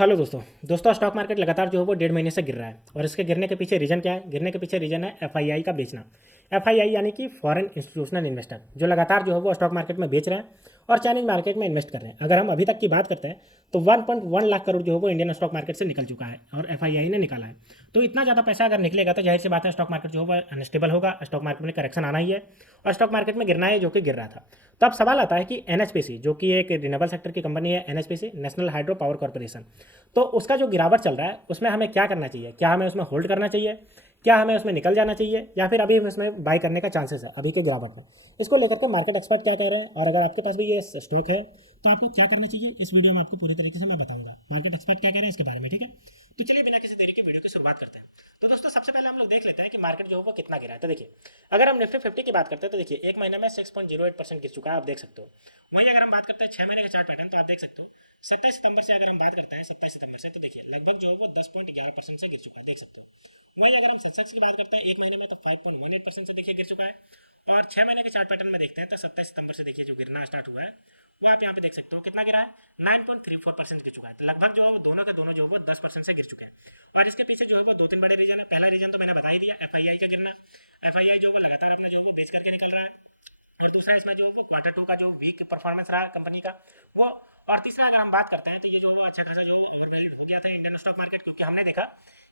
Hello दोस्तों stock market लगातार जो है वो 1.5 महीने से गिर रहा है और इसके गिरने के पीछे रीजन क्या है? गिरने के पीछे रीजन है एफआईआई का बेचना। एफआईआई यानी कि फॉरेन इंस्टीट्यूशनल इन्वेस्टर जो लगातार जो है वो स्टॉक मार्केट में बेच रहे हैं और चाइनीज मार्केट में इन्वेस्ट कर रहे हैं। अगर हम अभी तक की बात करते हैं तो 1.1 लाख करोड़ जो है वो इंडियन स्टॉक मार्केट से निकल चुका है और एफआईआई ने निकाला है। तो इतना ज़्यादा पैसा अगर निकलेगा तो जाहिर सी बात है स्टॉक मार्केट जो है वो अनस्टेबल होगा, स्टॉक मार्केट में करेक्शन आना ही है और स्टॉक मार्केट में गिरना है जो कि गिर रहा था। तो अब सवाल आता है कि एनएचपीसी जो कि एक रिन्यूएबल सेक्टर की कंपनी है, NHPC national hydro power corporation, तो उसका जो गिरावट चल रहा है उसमें हमें क्या करना चाहिए? क्या हमें उसमें होल्ड करना चाहिए, क्या हमें उसमें निकल जाना चाहिए, या फिर अभी उसमें बाई करने का चांसेस है अभी के गिरावट में? इसको लेकर के मार्केट एक्सपर्ट क्या कह रहे हैं और अगर आपके पास भी ये स्टॉक है तो आपको क्या करना चाहिए, इस वीडियो में आपको पूरी तरीके से मैं बताऊंगा मार्केट एक्सपर्ट क्या कह रहे हैं इसके बारे में। ठीक है, तो चलिए बिना किसी देरी के वीडियो की शुरुआत करते हैं। तो दोस्तों सबसे पहले हम लोग देख लेते हैं कि मार्केट जो है वो कितना गिरा है। तो देखिए, अगर हम निफ्टी 50 की बात करते हैं तो देखिए एक महीने में 6.08% गिर चुका है, आप देख सकते हो। वहीं अगर हम बात करते हैं 6 महीने का चार्ट पैटर्न तो आप देख सकते हो 27 सितंबर से अगर हम बात करते हैं 27 सितंबर से, तो देखिए लगभग जो है वो 10.11% से गिर चुका है, देख सकते हो। वहीं अगर हम सेंसेक्स की बात करते हैं एक महीने में तो 5.18% से देखिए गिर चुका है। और 6 महीने के चार्ट पैटर्न में देखते हैं तो 27 सितंबर से देखिए जो गिरना स्टार्ट हुआ है वो आप यहाँ पे देख सकते हो कितना गिरा है, 9.34% गिर चुका है। तो लगभग जो है वो दोनों के दोनों जो है वो 10% से गिर चुके हैं। और इसके पीछे जो है वो दो तीन बड़े रीजन है। पहला रीजन तो मैंने बता ही दिया, एफआईआई का गिरना। एफआईआई जो है लगातार अपना जो है वो बेच करके निकल रहा है। और दूसरा इसमें जो Q2 का जो वीक परफॉर्मेंस रहा कंपनी का वो। और तीसरा अगर हम बात करते हैं तो ये जो अच्छा खासा जो ओवरवैल्यूड हो गया था इंडियन स्टॉक मार्केट, क्योंकि हमने देखा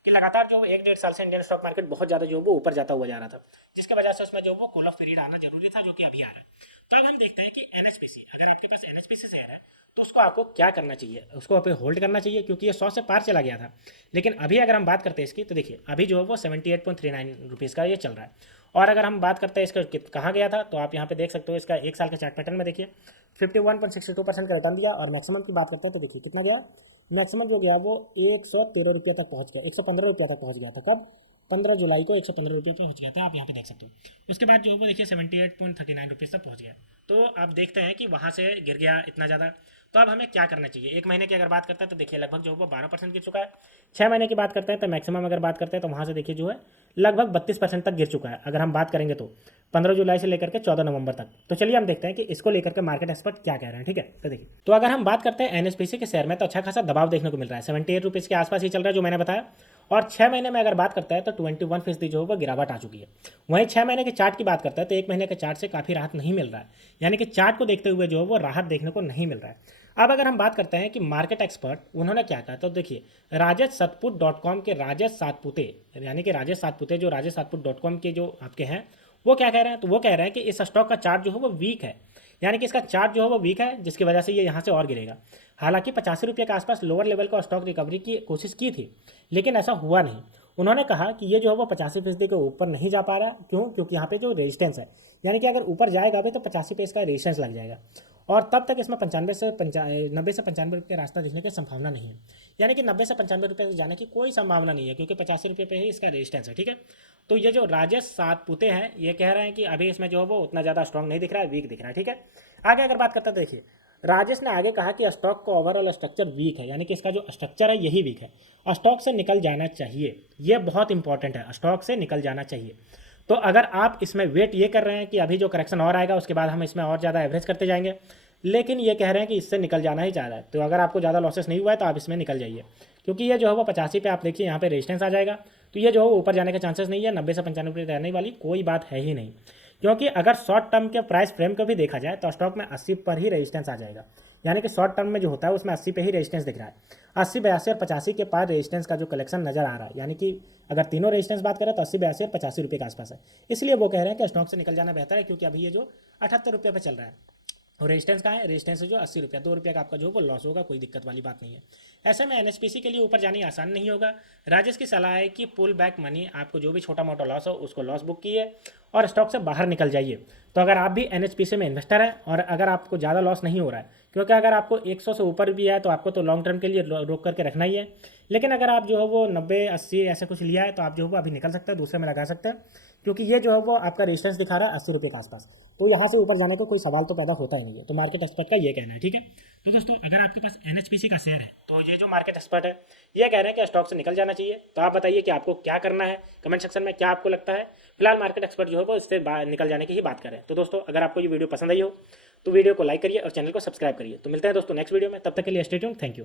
कि लगातार जो 1 डेढ़ साल से इंडियन स्टॉक मार्केट बहुत ज़्यादा जो वो ऊपर जाता हुआ जा रहा था, जिसकी वजह से उसमें जो वो कॉल ऑफ पीरियड आना जरूरी था, जो कि अभी आ रहा है। तो अब हम देखते हैं कि एनएचपीसी, अगर आपके पास एनएचपीसी शेयर है तो उसको आपको क्या करना चाहिए? उसको आप होल्ड करना चाहिए क्योंकि ये 100 से पार चला गया था। लेकिन अभी अगर हम बात करते हैं इसकी तो देखिए अभी जो है वो 78.39 रुपीज़ का ये चल रहा है। और अगर हम बात करते हैं इसका कहाँ गया था तो आप यहाँ पे देख सकते हो इसका एक साल के चार्ट पैटर्न में देखिए 51.62% का रिटर्न दिया। और मैक्सिमम की बात करते हैं तो देखिए कितना गया, मैक्सिमम जो गया वो 113 रुपये तक पहुँच गया, 115 रुपये तक पहुँच गया था। कब? 15 जुलाई को 115 रुपये पहुँच गया था, आप यहाँ पे देख सकते हो। उसके बाद जो वो देखिए 78.39 रुपीज़ तक पहुँच गया। तो आप देखते हैं कि वहाँ से गिर गया इतना ज़्यादा। तो अब हमें क्या करना चाहिए? एक महीने की अगर बात करते हैं तो देखिए लगभग जो वो 12% गिर चुका है। 6 महीने की बात करते हैं तो मैक्सिमम अगर बात करते हैं तो वहाँ से देखिए जो है लगभग 32% तक गिर चुका है अगर हम बात करेंगे तो 15 जुलाई से लेकर के 14 नवंबर तक। तो चलिए हम देखते हैं कि इसको लेकर के मार्केट एक्सपर्ट क्या कह रहे हैं। ठीक है, तो देखिए, तो अगर हम बात करते हैं एनएचपीसी के शेयर में तो अच्छा खासा दबाव देखने को मिल रहा है, 78 रुपीज़ के आसपास ही चल रहा है जो मैंने बताया। और 6 महीने में अगर बात करता है तो 21% जो है वो गिरावट आ चुकी है। वहीं 6 महीने के चार्ट की बात करता है तो एक महीने के चार्ट से काफ़ी राहत नहीं मिल रहा है, यानी कि चार्ट को देखते हुए जो है वो राहत देखने को नहीं मिल रहा है। अब अगर हम बात करते हैं कि मार्केट एक्सपर्ट उन्होंने क्या कहा, तो देखिए राजसतपुत.com के राजेश सातपुते, यानी कि राजेश सातपुते जो राजसतपुत.com के जो आपके हैं वो क्या कह रहे हैं, तो वो कह रहे हैं कि इस स्टॉक का चार्ट जो है वो वीक है, यानी कि इसका चार्ट जो है वो वीक है जिसकी वजह से ये यहाँ से और गिरेगा। हालांकि 85 रुपये के आसपास लोअर लेवल का स्टॉक रिकवरी की कोशिश की थी लेकिन ऐसा हुआ नहीं। उन्होंने कहा कि ये जो है वो 85% के ऊपर नहीं जा पा रहा। क्यों? क्योंकि यहाँ पे जो रेजिस्टेंस है, यानी कि अगर ऊपर जाएगा भी तो 85 पे इसका रेजिस्टेंस लग जाएगा और तब तक इसमें 90 से 95 रुपये का रास्ता दिखने की संभावना नहीं है। यानी कि 90 से 95 रुपये जाने की कोई संभावना नहीं है क्योंकि 85 रुपये पे ही इसका रेजिस्टेंस है। ठीक है, तो ये जो राजेश सातपुते हैं ये कह रहे हैं कि अभी इसमें जो है वो उतना ज़्यादा स्ट्रॉन्ग नहीं दिख रहा है, वीक दिख रहा है। ठीक है, आगे अगर बात करते हैं तो देखिए राजेश ने आगे कहा कि स्टॉक का ओवरऑल स्ट्रक्चर वीक है, यानी कि इसका जो स्ट्रक्चर है यही वीक है, स्टॉक से निकल जाना चाहिए। ये बहुत इंपॉर्टेंट है, स्टॉक से निकल जाना चाहिए। तो अगर आप इसमें वेट ये कर रहे हैं कि अभी जो करेक्शन और आएगा उसके बाद हम इसमें और ज़्यादा एवरेज करते जाएंगे, लेकिन ये कह रहे हैं कि इससे निकल जाना ही चाह रहा है, तो अगर आपको ज़्यादा लॉसेस नहीं हुआ है तो आप इसमें निकल जाइए क्योंकि ये जो है वो 85 पे आप देखिए यहाँ पे रेजिस्टेंस आ जाएगा। तो ये जो है वो ऊपर जाने के चांसेस नहीं है, 90 से 95 रहने वाली कोई बात है ही नहीं। क्योंकि अगर शॉर्ट टर्म के प्राइस फ्रेम को भी देखा जाए तो स्टॉक में 80 पर ही रेजिस्टेंस आ जाएगा, यानी कि शॉर्ट टर्म में जो होता है उसमें 80 पे ही रेजिस्टेंस दिख रहा है। 80 82 और 85 के पार रेजिस्टेंस का जो कलेक्शन नजर आ रहा है, यानी कि अगर तीनों रेजिस्टेंस बात करें तो 80 82 और 85 रुपये के आसपास है। इसलिए वो कह रहे हैं कि स्टॉक से निकल जाना बेहतर है क्योंकि अभी ये जो 78 रुपये पे चल रहा है और रेजिस्टेंस कहाँ है, रेजिस्टेंस जो 80 रुपया, 2 रुपये का आपका जो वो लॉस होगा, कोई दिक्कत वाली बात नहीं है। ऐसे में एनएचपीसी के लिए ऊपर जानी आसान नहीं होगा। राजेश की सलाह है कि पुल बैक मनी, आपको जो भी छोटा मोटा लॉस हो उसको लॉस बुक कीजिए और स्टॉक से बाहर निकल जाइए। तो अगर आप भी एनएचपीसी में इन्वेस्टर हैं और अगर आपको ज़्यादा लॉस नहीं हो रहा है, क्योंकि अगर आपको 100 से ऊपर भी है तो आपको तो लॉन्ग टर्म के लिए रोक करके रखना ही है, लेकिन अगर आप जो है वो 90 80 ऐसे कुछ लिया है तो आप जो है वो अभी निकल सकते हैं, दूसरे में लगा सकते हैं क्योंकि ये जो है वो आपका रेजिस्टेंस दिखा रहा है 80 रुपये के आसपास। तो यहाँ से ऊपर जाने का कोई सवाल तो पैदा होता ही नहीं है। तो मार्केट एक्सपर्ट का ये कहना है। ठीक है, तो दोस्तों अगर आपके पास एनएचपीसी का शेयर है तो ये जो मार्केट एक्सपर्ट है ये कह रहे हैं कि स्टॉक से निकल जाना चाहिए। तो आप बताइए कि आपको क्या करना है, कमेंट सेक्शन में क्या आपको लगता है। फिलहाल मार्केट एक्सपर्ट जो है वो इससे निकल जाने की ही बात करें। तो दोस्तों अगर आपको ये वीडियो पसंद आई हो तो वीडियो को लाइक करिए और चैनल को सब्सक्राइब करिए। तो मिलते हैं दोस्तों नेक्स्ट वीडियो में, तब तक के लिए स्टे ट्यून्ड, थैंक यू।